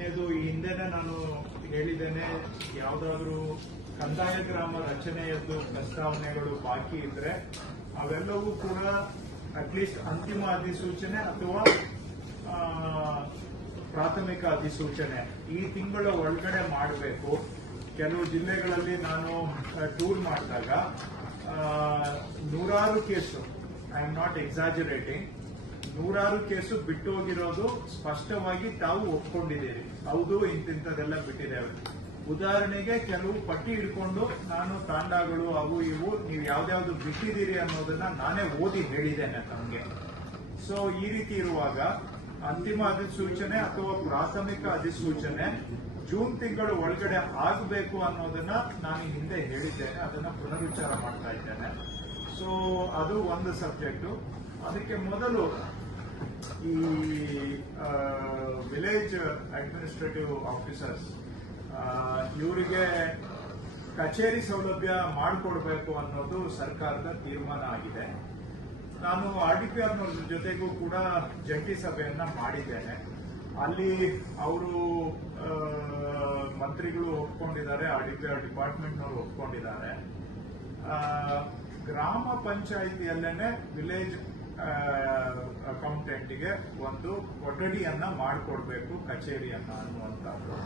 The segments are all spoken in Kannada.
ಐದನೇದು ಈ ಹಿಂದೆನೆ ನಾನು ಹೇಳಿದ್ದೇನೆ, ಯಾವುದಾದ್ರೂ ಕಂದಾಯ ಗ್ರಾಮ ರಚನೆಯದ್ದು ಪ್ರಸ್ತಾವನೆಗಳು ಬಾಕಿ ಇದ್ರೆ ಅವೆಲ್ಲವೂ ಕೂಡ ಅಟ್ಲೀಸ್ಟ್ ಅಂತಿಮ ಅಧಿಸೂಚನೆ ಅಥವಾ ಪ್ರಾಥಮಿಕ ಅಧಿಸೂಚನೆ ಈ ತಿಂಗಳ ಒಳಗಡೆ ಮಾಡಬೇಕು. ಕೆಲವು ಜಿಲ್ಲೆಗಳಲ್ಲಿ ನಾನು ಟೂರ್ ಮಾಡಿದಾಗ ನೂರಾರು ಕೇಸು, ಐ ಆಮ್ ನಾಟ್ ಎಕ್ಸಾಜರೇಟಿಂಗ್, ನೂರಾರು ಕೇಸು ಬಿಟ್ಟು ಹೋಗಿರೋದು ಸ್ಪಷ್ಟವಾಗಿ ತಾವು ಒಪ್ಕೊಂಡಿದ್ದೀರಿ. ಹೌದು, ಇಂತಿಂತದೆಲ್ಲ ಬಿಟ್ಟಿದ್ದೇವೆ. ಉದಾಹರಣೆಗೆ ಕೆಲವು ಪಟ್ಟಿ ಹಿಡ್ಕೊಂಡು ನಾನು ತಾಂಡಗಳು ಅವು ಇವು ನೀವು ಯಾವ್ದಾವ್ದು ಬಿಟ್ಟಿದ್ದೀರಿ ಅನ್ನೋದನ್ನ ನಾನೇ ಓದಿ ಹೇಳಿದ್ದೇನೆ ತಮಗೆ. ಸೊ ಈ ರೀತಿ ಇರುವಾಗ ಅಂತಿಮ ಅಧಿಸೂಚನೆ ಅಥವಾ ಪ್ರಾಥಮಿಕ ಅಧಿಸೂಚನೆ ಜೂನ್ ತಿಂಗಳ ಒಳಗಡೆ ಆಗಬೇಕು ಅನ್ನೋದನ್ನ ನಾನು ಹಿಂದೆ ಹೇಳಿದ್ದೇನೆ, ಅದನ್ನ ಪುನರುಚ್ಚಾರ ಮಾಡ್ತಾ ಇದ್ದೇನೆ. ಸೊ ಅದು ಒಂದು ಸಬ್ಜೆಕ್ಟು. ಅದಕ್ಕೆ ಮೊದಲು ಈ ವಿಲೇಜ್ ಅಡ್ಮಿನಿಸ್ಟ್ರೇಟಿವ್ ಆಫೀಸರ್ಸ್ ಇವರಿಗೆ ಕಚೇರಿ ಸೌಲಭ್ಯ ಮಾಡಿಕೊಡ್ಬೇಕು ಅನ್ನೋದು ಸರ್ಕಾರದ ತೀರ್ಮಾನ ಆಗಿದೆ. ನಾನು RDPR ಜೊತೆಗೂ ಕೂಡ ಜಂಟಿ ಸಭೆಯನ್ನ ಮಾಡಿದ್ದೇನೆ. ಅಲ್ಲಿ ಅವರು ಮಂತ್ರಿಗಳು ಒಪ್ಕೊಂಡಿದ್ದಾರೆ, RDPR ಡಿಪಾರ್ಟ್ಮೆಂಟ್ನವರು ಒಪ್ಕೊಂಡಿದ್ದಾರೆ. ಗ್ರಾಮ ಪಂಚಾಯಿತಿಯಲ್ಲೇನೆ ವಿಲೇಜ್ ಅಕೌಂಟೆಂಟ್ಗೆ ಒಂದು ಕೊಠಡಿಯನ್ನ ಮಾಡಿಕೊಡ್ಬೇಕು, ಕಚೇರಿಯನ್ನ ಅನ್ನುವಂಥದ್ದು.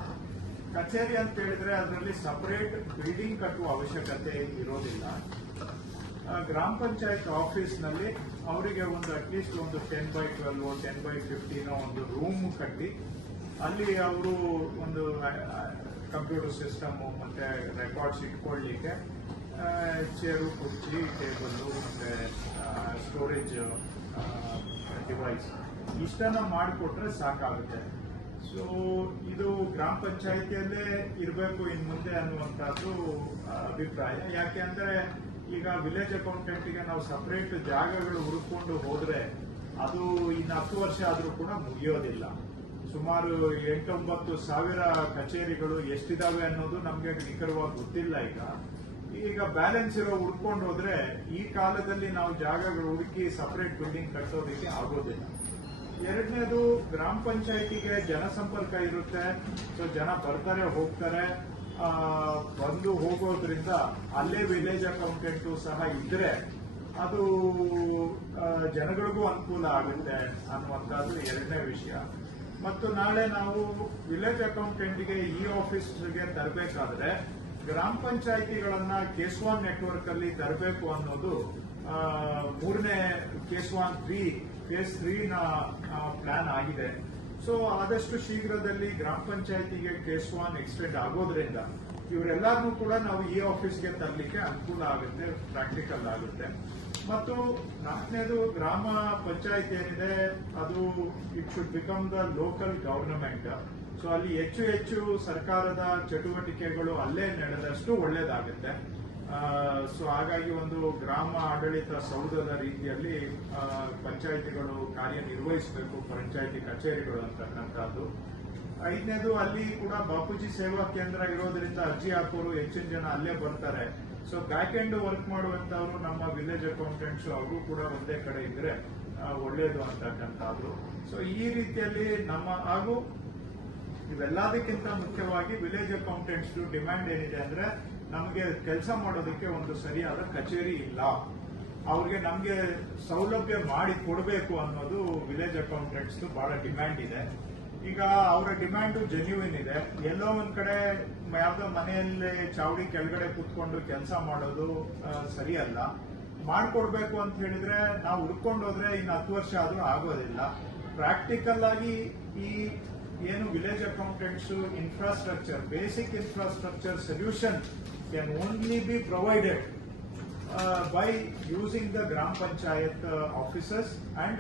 ಕಚೇರಿ ಅಂತ ಹೇಳಿದ್ರೆ ಅದರಲ್ಲಿ ಸಪರೇಟ್ ಬಿಲ್ಡಿಂಗ್ ಕಟ್ಟುವ ಅವಶ್ಯಕತೆ ಇರೋದಿಲ್ಲ. ಗ್ರಾಮ ಪಂಚಾಯತ್ ಆಫೀಸ್ನಲ್ಲಿ ಅವರಿಗೆ ಒಂದು ಅಟ್ಲೀಸ್ಟ್ ಒಂದು 10x12 10x15 ಒಂದು ರೂಮ್ ಕಟ್ಟಿ ಅಲ್ಲಿ ಅವರು ಒಂದು ಕಂಪ್ಯೂಟರ್ ಸಿಸ್ಟಮ್ ಮತ್ತೆ ರೆಕಾರ್ಡ್ಸ್ ಇಟ್ಕೊಳ್ಳಿಕ್ಕೆ ಚೇರು, ಕುರ್ಚಿ, ಟೇಬಲ್ಲು ಮತ್ತೆ ಸ್ಟೋರೇಜ್ ಡಿವೈಸ್ ಇಷ್ಟನ್ನ ಮಾಡಿಕೊಟ್ರೆ ಸಾಕಾಗುತ್ತೆ. ಸೊ ಇದು ಗ್ರಾಮ ಪಂಚಾಯಿತಿಯಲ್ಲೇ ಇರಬೇಕು ಇನ್ನು ಮುಂದೆ ಅನ್ನುವಂಥದ್ದು ಅಭಿಪ್ರಾಯ. ಯಾಕೆ ಅಂದ್ರೆ ಈಗ ವಿಲೇಜ್ ಅಕೌಂಟೆಂಟ್ಗೆ ನಾವು ಸಪರೇಟ್ ಜಾಗಗಳು ಹುಡುಕೊಂಡು ಹೋದ್ರೆ ಅದು ಇನ್ನು 10 ವರ್ಷ ಆದ್ರೂ ಕೂಡ ಮುಗಿಯೋದಿಲ್ಲ. ಸುಮಾರು 8-9 ಸಾವಿರ ಕಚೇರಿಗಳು ಎಷ್ಟಿದಾವೆ ಅನ್ನೋದು ನಮ್ಗೆ ನಿಖರವಾಗಿ ಗೊತ್ತಿಲ್ಲ. ಈಗ ಬ್ಯಾಲೆನ್ಸ್ ಇರೋ ಹುಡ್ಕೊಂಡು ಹೋದ್ರೆ ಈ ಕಾಲದಲ್ಲಿ ನಾವು ಜಾಗಗಳು ಹುಡುಕಿ ಸಪರೇಟ್ ಬಿಲ್ಡಿಂಗ್ ಕಟ್ಟೋದಕ್ಕೆ ಆಗೋದಿಲ್ಲ. ಎರಡನೇದು, ಗ್ರಾಮ ಪಂಚಾಯಿತಿಗೆ ಜನಸಂಪರ್ಕ ಇರುತ್ತೆ. ಸೊ ಜನ ಬರ್ತಾರೆ ಹೋಗ್ತಾರೆ, ಬಂದು ಹೋಗೋದ್ರಿಂದ ಅಲ್ಲೇ ವಿಲೇಜ್ ಅಕೌಂಟೆಂಟು ಸಹ ಇದ್ರೆ ಅದು ಜನಗಳಿಗೂ ಅನುಕೂಲ ಆಗುತ್ತೆ ಅನ್ನುವಂಥದ್ದು ಎರಡನೇ ವಿಷಯ. ಮತ್ತು ನಾಳೆ ನಾವು ವಿಲೇಜ್ ಅಕೌಂಟೆಂಟ್ಗೆ ಈ ಆಫೀಸ್ಗೆ ತರಬೇಕಾದ್ರೆ ಗ್ರಾಮ ಪಂಚಾಯಿತಿಗಳನ್ನ ಕೇಸ್1 ನೆಟ್ವರ್ಕ್ ಅಲ್ಲಿ ತರಬೇಕು ಅನ್ನೋದು ಮೂರನೇ ಫೇಸ್ 3ನ ಪ್ಲಾನ್ ಆಗಿದೆ. ಸೊ ಆದಷ್ಟು ಶೀಘ್ರದಲ್ಲಿ ಗ್ರಾಮ ಪಂಚಾಯಿತಿಗೆ ಕೇಸ್1 ಎಕ್ಸ್ಟೆಂಡ್ ಆಗೋದ್ರಿಂದ ಇವರೆಲ್ಲರೂ ಕೂಡ ನಾವು ಈ ಆಫೀಸ್ಗೆ ತರಲಿಕ್ಕೆ ಅನುಕೂಲ ಆಗುತ್ತೆ, ಪ್ರಾಕ್ಟಿಕಲ್ ಆಗುತ್ತೆ. ಮತ್ತು 4ನೇದು, ಗ್ರಾಮ ಪಂಚಾಯಿತಿ ಏನಿದೆ ಅದು it should become the local government. So ಅಲ್ಲಿ ಹೆಚ್ಚು ಹೆಚ್ಚು ಸರ್ಕಾರದ ಚಟುವಟಿಕೆಗಳು ಅಲ್ಲೇ ನಡೆದಷ್ಟು ಒಳ್ಳೇದಾಗುತ್ತೆ. ಸೊ ಹಾಗಾಗಿ ಒಂದು ಗ್ರಾಮ ಆಡಳಿತ ಸೌಧದ ರೀತಿಯಲ್ಲಿ ಪಂಚಾಯಿತಿಗಳು ಕಾರ್ಯನಿರ್ವಹಿಸಬೇಕು, ಪಂಚಾಯಿತಿ ಕಚೇರಿಗಳು ಅಂತಕ್ಕಂಥದ್ದು. 5ನೇದು, ಅಲ್ಲಿ ಕೂಡ ಬಾಪೂಜಿ ಸೇವಾ ಕೇಂದ್ರ ಇರೋದ್ರಿಂದ ಅರ್ಜಿ ಹಾಕೋರು ಹೆಚ್ಚಿನ ಜನ ಅಲ್ಲೇ ಬರ್ತಾರೆ. ಸೊ ಬ್ಯಾಕ್ ಎಂಡ್ ವರ್ಕ್ ಮಾಡುವಂತವರು ನಮ್ಮ ವಿಲೇಜ್ ಅಕೌಂಟೆಂಟ್ಸ್ ಅವರು ಕೂಡ ಒಂದೇ ಕಡೆ ಇದ್ರೆ ಒಳ್ಳೇದು ಅಂತಕ್ಕಂಥದ್ದು. ಸೊ ಈ ರೀತಿಯಲ್ಲಿ ಹಾಗೂ ಇವೆಲ್ಲದಕ್ಕಿಂತ ಮುಖ್ಯವಾಗಿ ವಿಲೇಜ್ ಅಕೌಂಟೆಂಟ್ಸ್ ಡಿಮ್ಯಾಂಡ್ ಏನಿದೆ ಅಂದ್ರೆ ನಮಗೆ ಕೆಲಸ ಮಾಡೋದಕ್ಕೆ ಒಂದು ಸರಿಯಾದ ಕಚೇರಿ ಇಲ್ಲ, ಅವ್ರಿಗೆ ನಮ್ಗೆ ಸೌಲಭ್ಯ ಮಾಡಿ ಕೊಡಬೇಕು ಅನ್ನೋದು ವಿಲೇಜ್ ಅಕೌಂಟೆಂಟ್ಸ್ ಬಹಳ ಡಿಮ್ಯಾಂಡ್ ಇದೆ. ಈಗ ಅವರ ಡಿಮ್ಯಾಂಡು ಜೆನ್ಯೂನ್ ಇದೆ. ಎಲ್ಲೋ ಒಂದ್ ಕಡೆ ಯಾವ್ದೋ ಮನೆಯಲ್ಲೇ ಚಾವಡಿ ಕೆಳಗಡೆ ಕೂತ್ಕೊಂಡು ಕೆಲಸ ಮಾಡೋದು ಸರಿಯಲ್ಲ. ಮಾಡ್ಕೊಡ್ಬೇಕು ಅಂತ ಹೇಳಿದ್ರೆ ನಾವು ಹುಡ್ಕೊಂಡು ಹೋದ್ರೆ ಇನ್ನು 10 ವರ್ಷ ಆದ್ರೂ ಆಗೋದಿಲ್ಲ. ಪ್ರಾಕ್ಟಿಕಲ್ ಆಗಿ ಈ ಏನು village accountants infrastructure, basic infrastructure solution can only be provided by using the Gram Panchayat offices and